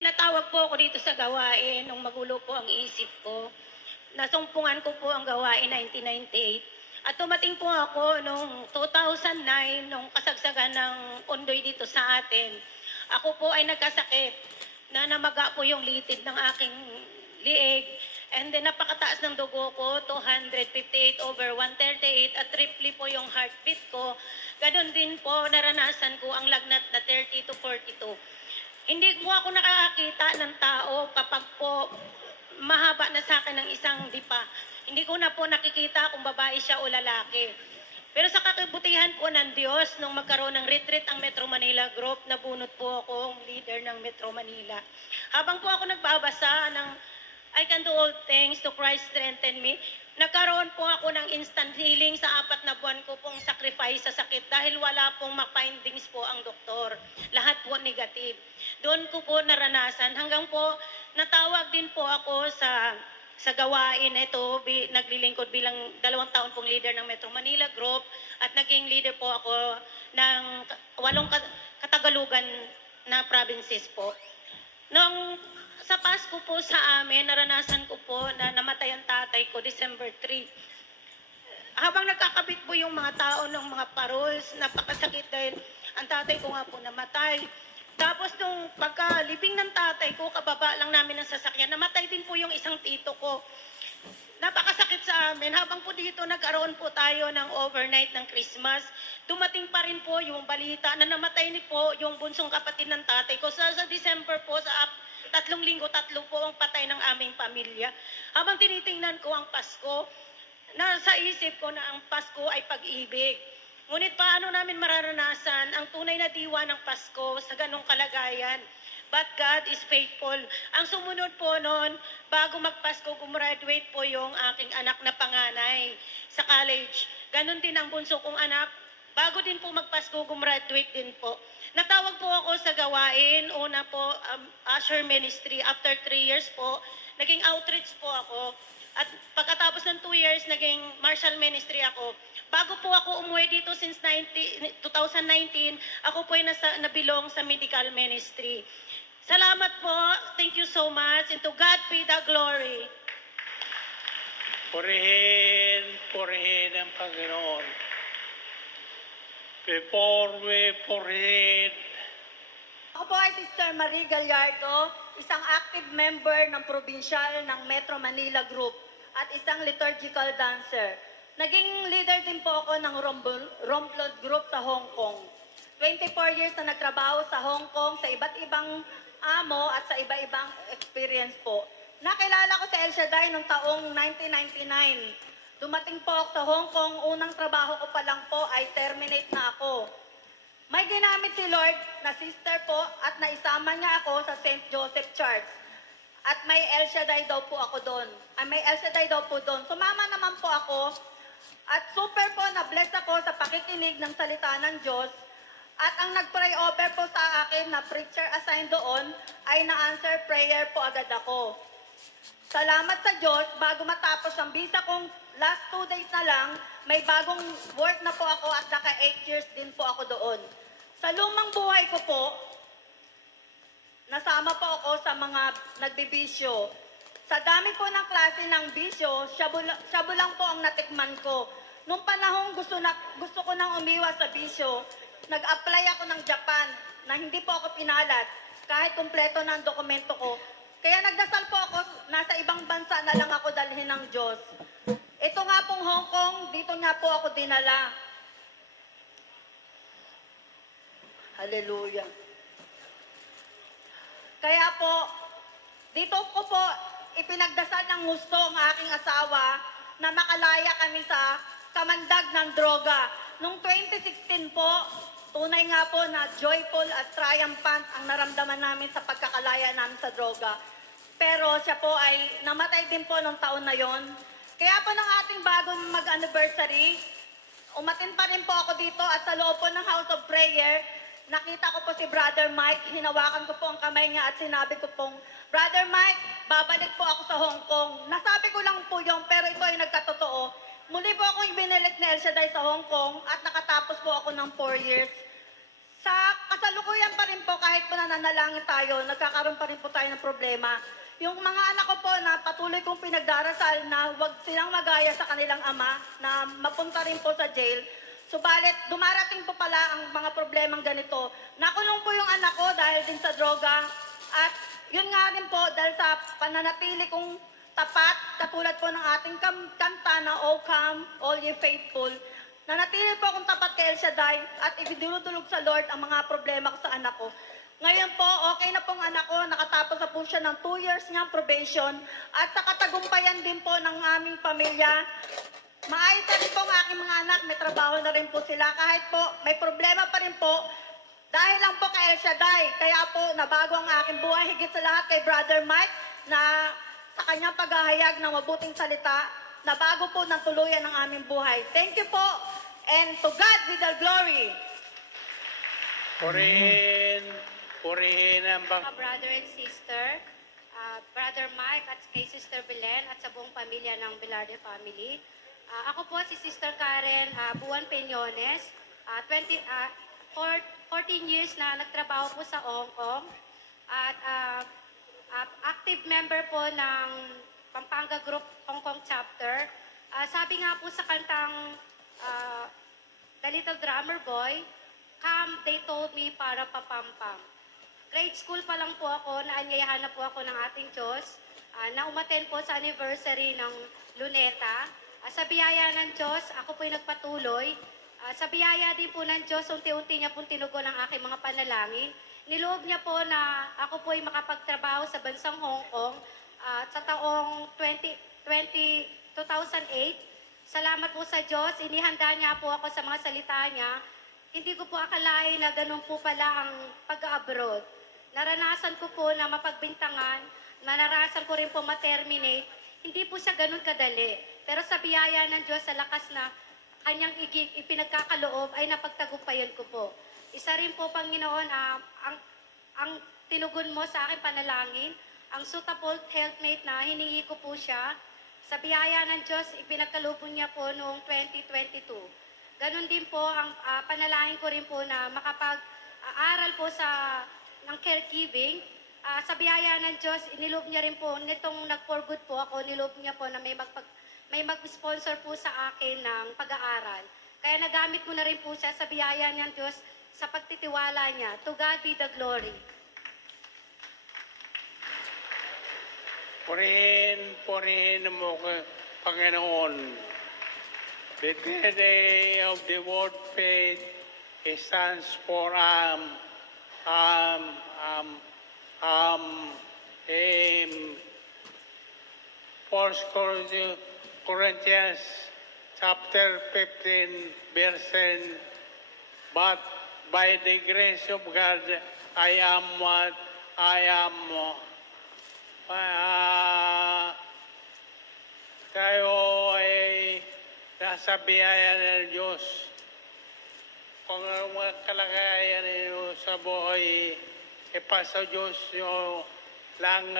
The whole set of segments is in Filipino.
Natawag po ako dito sa gawain nung magulo po ang isip ko. Nasumpungan ko po ang gawain 1998. At tumating po ako nung 2009 nung kasagsagan ng undoy dito sa atin. Ako po ay nagkasakit na namaga po yung litid ng aking liig. And then napakataas ng dugo ko, 258/138 at triple po yung heartbeat ko. Ganon din po naranasan ko ang lagnat na 30 to 42. Hindi po ako nakakakita ng tao kapag po mahaba na sa akin ng isang dipa. Hindi ko na po nakikita kung babae siya o lalaki. Pero sa kakabutihan po ng Diyos, nung magkaroon ng retreat ang Metro Manila Group, nabunot po ako ang leader ng Metro Manila. Habang po ako nagbabasa ng I can do all things to Christ strengthen me, nagkaroon po ako ng instant healing sa 4 na buwan ko pong sacrifice sa sakit dahil wala pong ma-findings po ang doktor. Lahat po negative. Doon ko po naranasan hanggang po natawag din po ako sa gawain na ito, naglilingkod bilang 2 taon pong leader ng Metro Manila Group at naging leader po ako ng 8 katagalugan na provinces po. Sa Pasko po sa amin, naranasan ko po na namatay ang tatay ko December 3. Habang nagkakabit po yung mga tao ng mga paroles, napakasakit dahil ang tatay ko nga po namatay. Tapos nung pagkalibing ng tatay ko, kababa lang namin ng sasakyan, namatay din po yung isang tito ko. Napakasakit sa amin. Habang po dito nagkaroon po tayo ng overnight ng Christmas, dumating pa rin po yung balita na namatay ni po yung bunsong kapatid ng tatay ko. Sa December po, sa 3 linggo, 3 po ang patay ng aming pamilya. Habang tinitingnan ko ang Pasko, nasa isip ko na ang Pasko ay pag-ibig. Ngunit paano namin mararanasan ang tunay na diwa ng Pasko sa ganong kalagayan? But God is faithful. Ang sumunod po noon, bago magpasko, gumraduate po yung aking anak na panganay sa college. Ganon din ang bunso kong anak. Bago din po magpasko, gumraduate din po. Natawag po ako sa gawain. Una po, Usher Ministry. After 3 years po, naging outreach po ako. At pagkatapos ng 2 years, naging Marshall Ministry ako. Bago po ako umuwi dito since 2019, ako po ay nabilong sa medical ministry. Salamat po. Thank you so much. And to God be the glory. Purihin ang Panginoon. Before we purihin. Ako po ay Sister Marie Gallardo, isang active member ng probinsyal ng Metro Manila Group at isang liturgical dancer. Naging leader din po ako ng Romblon Group sa Hong Kong. 24 years na nagtrabaho sa Hong Kong sa iba't ibang amo at sa iba-ibang experience po. Nakilala ko si El Shaddai noong taong 1999. Dumating po ako sa Hong Kong, unang trabaho ko pa lang po ay terminate na ako. May ginamit si Lord na sister po at naisama niya ako sa St. Joseph Church. At may El Shaddai daw po ako doon. May El Shaddai daw po doon. Sumama naman po ako at super po na-bless ako sa pakikinig ng salita ng Diyos. At ang nag-pray over po sa akin na preacher assigned doon ay na-answer prayer po agad ako. Salamat sa Diyos, bago matapos ang visa kong last 2 days na lang, may bagong work na po ako at naka 8 years din po ako doon. Sa lumang buhay ko po, nasama po ako sa mga nagbibisyo. Sa dami po ng klase ng bisyo, shabu lang po ang natikman ko. Nung panahong gusto ko nang umiwas sa bisyo, nag-apply ako ng Japan na hindi po ako pinalat kahit kumpleto na ang dokumento ko. Kaya nagdasal po ako, nasa ibang bansa na lang ako dalhin ng Diyos. Ito nga pong Hong Kong, dito nga po ako dinala. Hallelujah. Kaya po, dito ko po ipinagdasal ng gusto ang aking asawa na makalaya kami sa kamandag ng droga. Noong 2016 po, tunay nga po na joyful at triumphant ang naramdaman namin sa pagkakalaya namin sa droga. Pero siya po ay namatay din po noong taon na yon. Kaya po ng ating bagong mag-anniversary, umatin pa rin po ako dito at sa loob po ng House of Prayer, nakita ko po si Brother Mike, hinawakan ko po ang kamay niya at sinabi ko pong, Brother Mike, babalik po ako sa Hong Kong. Nasabi ko lang po yun, pero ito ay nagkatotoo. Muli po akong ibinilik ni El Shaddai sa Hong Kong at nakatapos po ako ng 4 years Sa kasalukuyan pa rin po, kahit po nananalangin tayo, nagkakaroon pa rin po tayo ng problema. Yung mga anak ko po na patuloy kong pinagdarasal na huwag silang magaya sa kanilang ama, na mapunta rin po sa jail. Subalit, dumarating po pala ang mga problemang ganito. Nakulong po yung anak ko dahil din sa droga. At yun nga rin po, dahil sa pananatili kong tapat, katulad po ng ating kanta na O Come, All Ye Faithful, nanatili po akong tapat kay El Shaddai at ibinudulog sa Lord ang mga problema ko sa anak ko. Ngayon po, okay na pong anak ko, nakatapos na po siya ng 2 years niyang probation at sa katagumpayan din po ng aming pamilya. Maayos na rin po ang aking mga anak, may trabaho na rin po sila. Kahit po may problema pa rin po, dahil lang po kay El Shaddai. Kaya po nabago ang aking buhay, higit sa lahat kay Brother Mike na sa kanyang paghahayag ng mabuting salita, nabago po ng tuluyan ang aming buhay. Thank you po, and to God be the glory. Purihin ang Mga brother and sister, Brother Mike at kay Sister Belen at sa buong pamilya ng Velarde family. Ako po si Sister Karen Buwan Peñones, 14 years na nagtrabaho po sa Hong Kong at active member po ng Pampanga Group Hong Kong Chapter. Sabi nga po sa kantang The Little Drummer Boy, "Come, they told me para papampam." Grade school pa lang po ako, naanyayahan na po ako ng ating Diyos na umattend po sa anniversary ng Luneta. Sa biyaya ng Diyos, ako po'y nagpatuloy. Sa biyaya din po ng Diyos, unti-unti niya pong tinugon ang aking mga panalangin. Niloob niya po na ako po'y makapagtrabaho sa bansang Hong Kong sa taong 2008. Salamat po sa Diyos, inihanda niya po ako sa mga salita niya. Hindi ko po akalain na ganun po pala ang pag-abroad. Naranasan ko po na mapagbintangan, naranasan ko rin po ma-terminate. Hindi po siya ganun kadali. Pero sa biyaya ng Diyos, sa lakas na kanyang ipinagkakaloob, ay napagtagumpayan ko po. Isa rin po, Panginoon, ang tinugon mo sa aking panalangin, ang suitable helpmate na hiningi ko po siya. Sa biyaya ng Diyos, ipinagkaloob niya po noong 2022. Ganon din po ang panalangin ko rin po na makapag-aaral po ng caregiving. Sa biyaya ng Diyos, iniloob niya rin po, nitong nag-for good po ako, niloob niya po na may mag-sponsor po sa akin ng pag-aaral. Kaya nagamit ko na rin po siya sa biyaya ng Diyos sa pagtitiwala niya. To God be the glory. Purihin mo, Panginoon. The day of the word faith stands for First Corinthians chapter 15, verse 10. But by the grace of God, I am what I am. Kayo ay nasa biyaya ng Diyos. Kung ang mga kalagayan ninyo sa buhay, ipasa Diyos nyo lang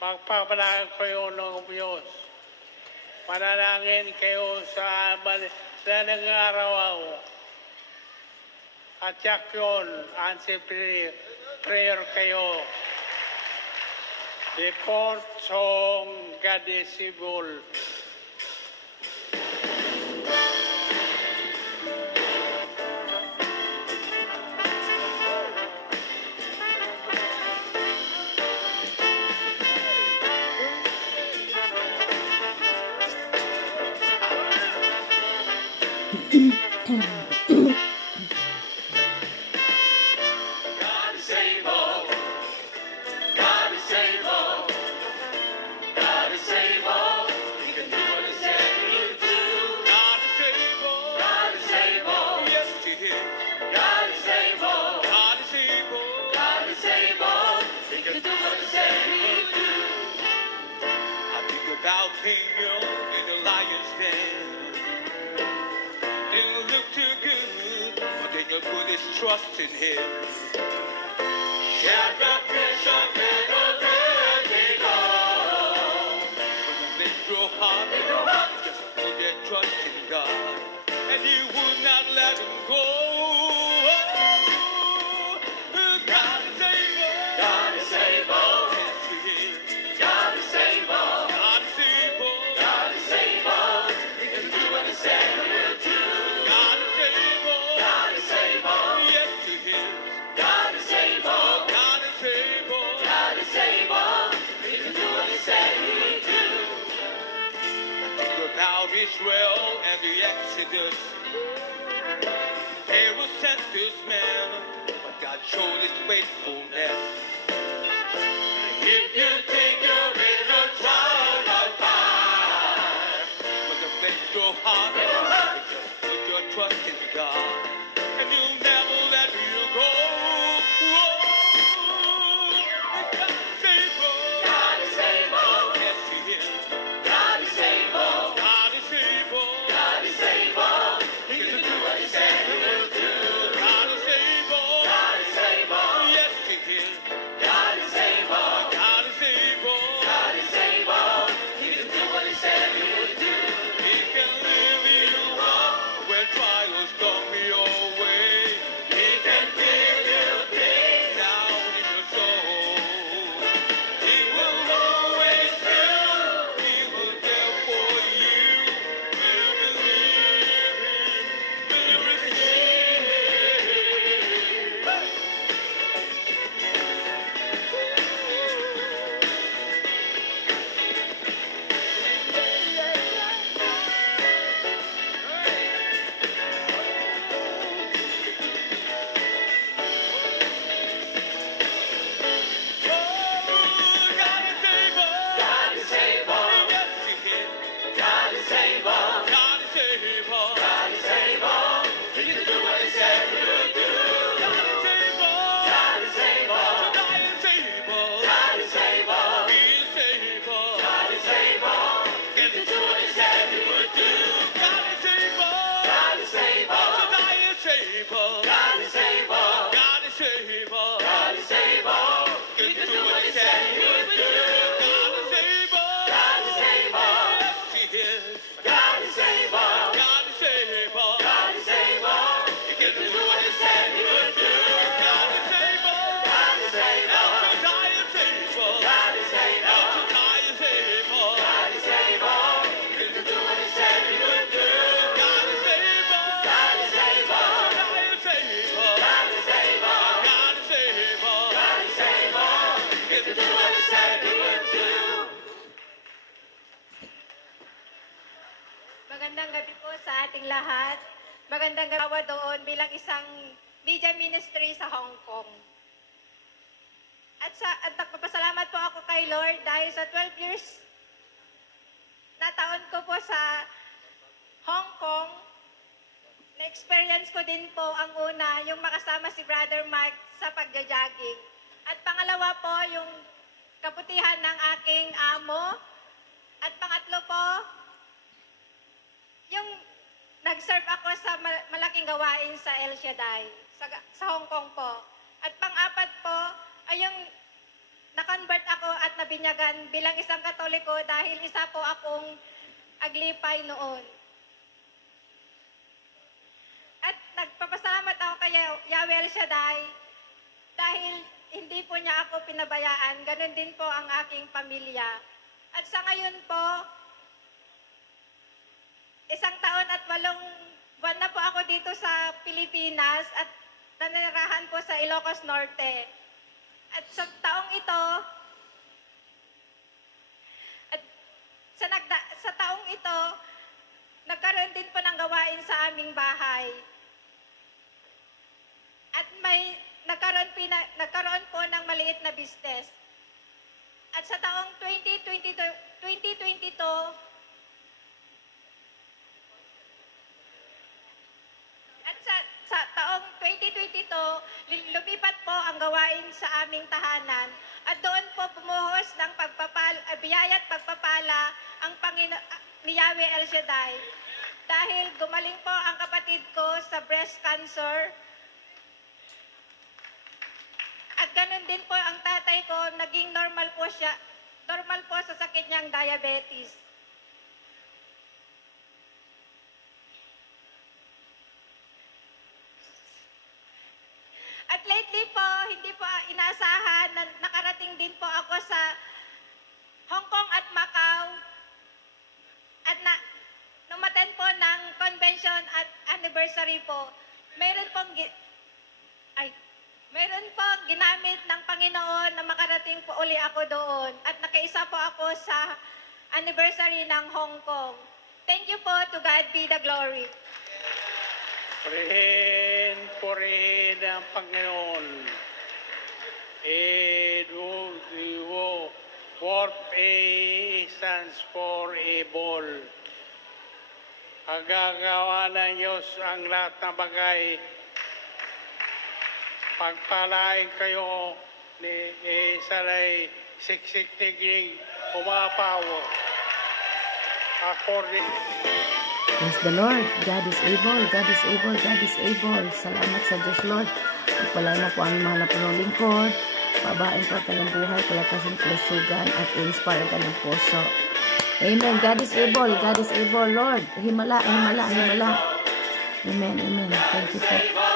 magpapanaan kayo ng Diyos. Manalangin kayo sa ng araw. At yak yun, answer prayer kayo. The fourth song, God is able. About Daniel in the lion's den. Didn't look too good, but Daniel put his trust in him. Shadrach, Meshach, and Abednego. When the men grow hot, met this man, but God showed his faithfulness. If you think you're in a trial of life, but to bless your heart, just put your trust in God, and He'll never let you go. God is able. Yes, He is. God is able. God is able. God is able. He can do what He said He will do. God is able. God is able. Yes, He is. God is able. God is able. God is able. He can do what He said He would do. He can lift you up when trials come your way. He can give you peace down in your soul. He will always do. He will care for you. Will you believe Him? Will you receive Him? God is able. God is able. God is able. He can do what He said He would do. God is able. God is able. Yes, He is. God is able. God is able. God is able. He can do what He said He would do. God is able. God is able. God is able. God is able. God is able. God is able. He can do what He said He would do. God is able. God is able. God is able. God is able. God is able. God is able. He can do what He said He would do. Magandang gabi po sa ating lahat. Magandang gabi doon bilang isang media ministry sa Hong Kong. At nagpapasalamat po ako kay Lord dahil sa 12 years na taon ko po sa Hong Kong, na-experience ko din po ang una, yung makasama si Brother Mike sa pagja-jogging. At pangalawa po, yung kabutihan ng aking amo. At pangatlo po, yung nag-serve ako sa malaking gawain sa El Shaddai, sa Hong Kong po. At pang-apat po, ay yung na-convert ako at nabinyagan bilang isang Katoliko dahil isa po akong aglipay noon. At nagpapasalamat ako kay Yahweh El Shaddai dahil hindi po niya ako pinabayaan. Ganon din po ang aking pamilya. At sa ngayon po, 1 taon at 8 buwan na po ako dito sa Pilipinas at nanirahan po sa Ilocos Norte. At sa taong ito, nagkaroon din po ng gawain sa aming bahay. At may nagkaroon po ng maliit na business. At sa taong 2022, sa taong 2022, lumipat po ang gawain sa aming tahanan at doon po bumuhos ng biyaya at pagpapala ang ni Yahweh El Shaddai. Dahil gumaling po ang kapatid ko sa breast cancer at ganun din po ang tatay ko, naging normal po sa sakit niyang diabetes. At lately po, hindi po inaasahan na nakarating din po ako sa Hong Kong at Macau at numaten po ng convention at anniversary po. Meron pong ginamit ng Panginoon na makarating po uli ako doon at nakaisa po ako sa anniversary ng Hong Kong. Thank you po, to God be the glory. Praying for purihin ang Panginoon. Warp A stands for evil. Ang gagawa ng Diyos ang lahat ng bagay. Pagpalain kayo ni Salay siksik tiging umapaw. According Praise the Lord. God is able. God is able. God is able. Salamat sa Diyos, Lord. Pagpalain mo po ang mahal na punong lingkod. Pabain po ka ng buhay, kalakasan, kalusugan, at inspire ka ng puso. Amen. God is able. God is able, Lord. Himala, himala, himala. Amen, amen. Thank you po.